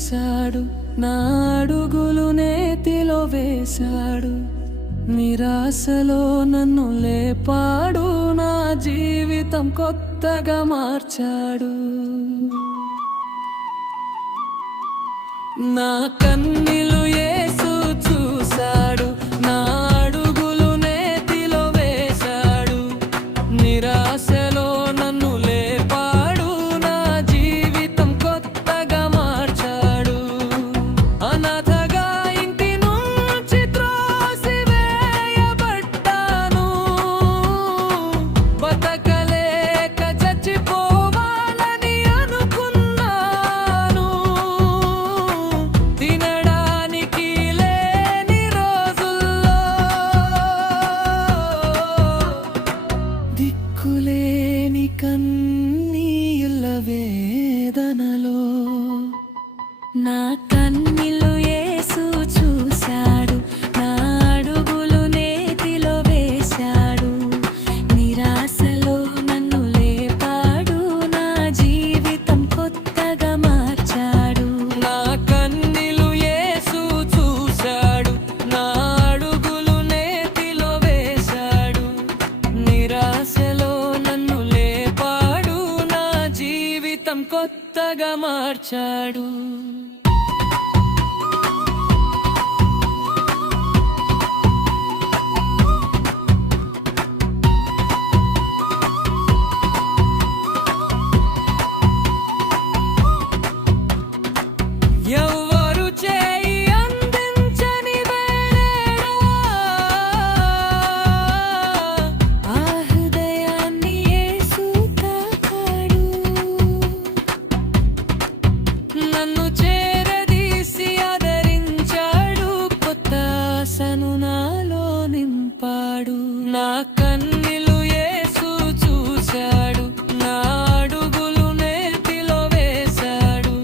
చూశాడు, నా అడుగులు నేతిలో వేశాడు. నిరాశలో నన్ను లేపాడు, నా జీవితం కొత్తగా మార్చాడు. నా కన్నీళ్లు యేసు చూశాడు, నా అడుగులు నేతిలో వేశాడు. నిరాశలో నన్ను లేపాడు, నా జీవితం కొత్తగా మార్చాడు. అనాథగా ఇంటి నుంచి త్రోసివేయబడ్డాను, బతకలేక చచ్చిపోవాలని అనుకున్నాను. తినడానికి లేని రోజుల్లో, దిక్కులేని కన్నీళ్ల వేదనలో, నా కన్నీళ్లు యేసు చూశాడు, నా అడుగులు నేతిలో వేశాడు. నిరాశలో నన్ను లేపాడు, నా జీవితం కొత్తగా మార్చాడు. నా కన్నీళ్లు యేసు చూశాడు, నా అడుగులు నేతిలో వేశాడు. నిరాశలో నన్ను లేపాడు, నా జీవితం కొత్తగా మార్చాడు. ఎవ్వరు చేయి అందించని వేళ, ఆ హృదయాన్ని యేసు తాకాడు. నన్ను చేరదీసి ఆదరించాడు, కొత్త ఆశను నాలో నింపాడు. నా కన్నీళ్లు యేసు చూశాడు, నా అడుగులు నేతిలో వేశాడు.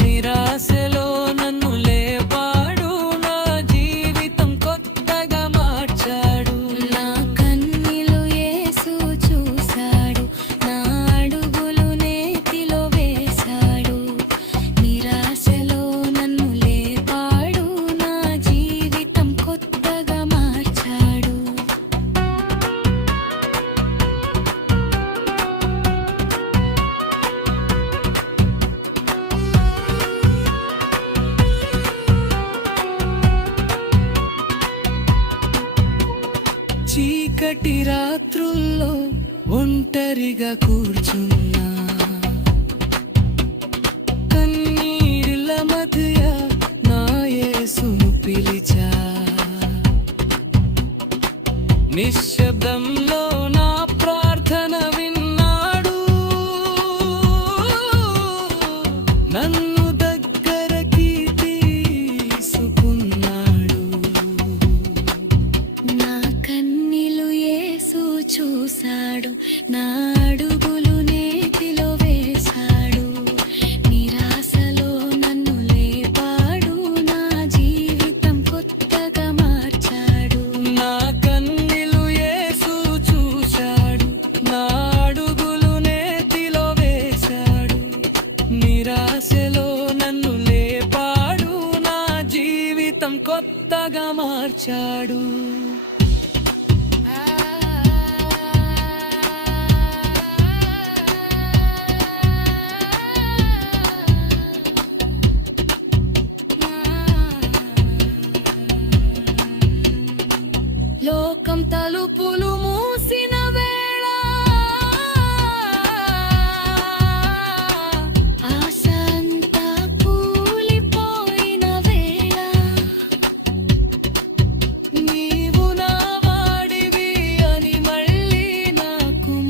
నిరాశలో నన్ను లేపాడు, నా జీవితం కొత్తగా మార్చాడు. నా కన్నీళ్లు యేసు చూశాడు, నా అడుగులు నేతిలో వేశాడు. నిరాశలో నన్ను లేపాడు, నా జీవితం కొత్తగా మార్చాడు. చీకటి రాత్రుల్లో ఒంటరిగా కూర్చున్నా, కన్నీళ్ళ మధ్య నా యేసును పిలిచా. నిశ్శబ్దంలో నా ప్రార్థన విన్నాడు, నన్ను దగ్గరకి తీసుకున్నాడు. నా కన్నీళ్లు యేసు చూశాడు, నా అడుగులు నేతిలో వేశాడు. నిరాశలో నన్ను లేపాడు, నా జీవితం కొత్తగా మార్చాడు. నా కన్నీళ్లు యేసు చూశాడు, నా అడుగులు నేతిలో వేశాడు. నిరాశలో నన్ను లేపాడు, నా జీవితం కొత్తగా మార్చాడు. లోకం తలుపులు మూసిన వేళ, ఆశ అంతా కూలిపోయిన వేళ, నీవు నా వాడివి అని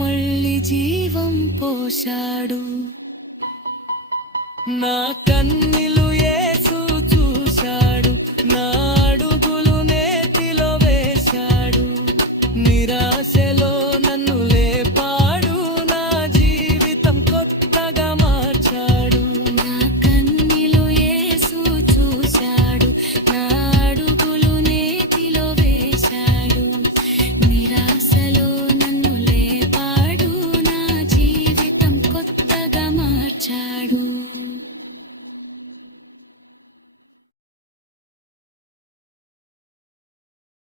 మళ్ళీ జీవం పోశాడు. నా కన్నీళ్లు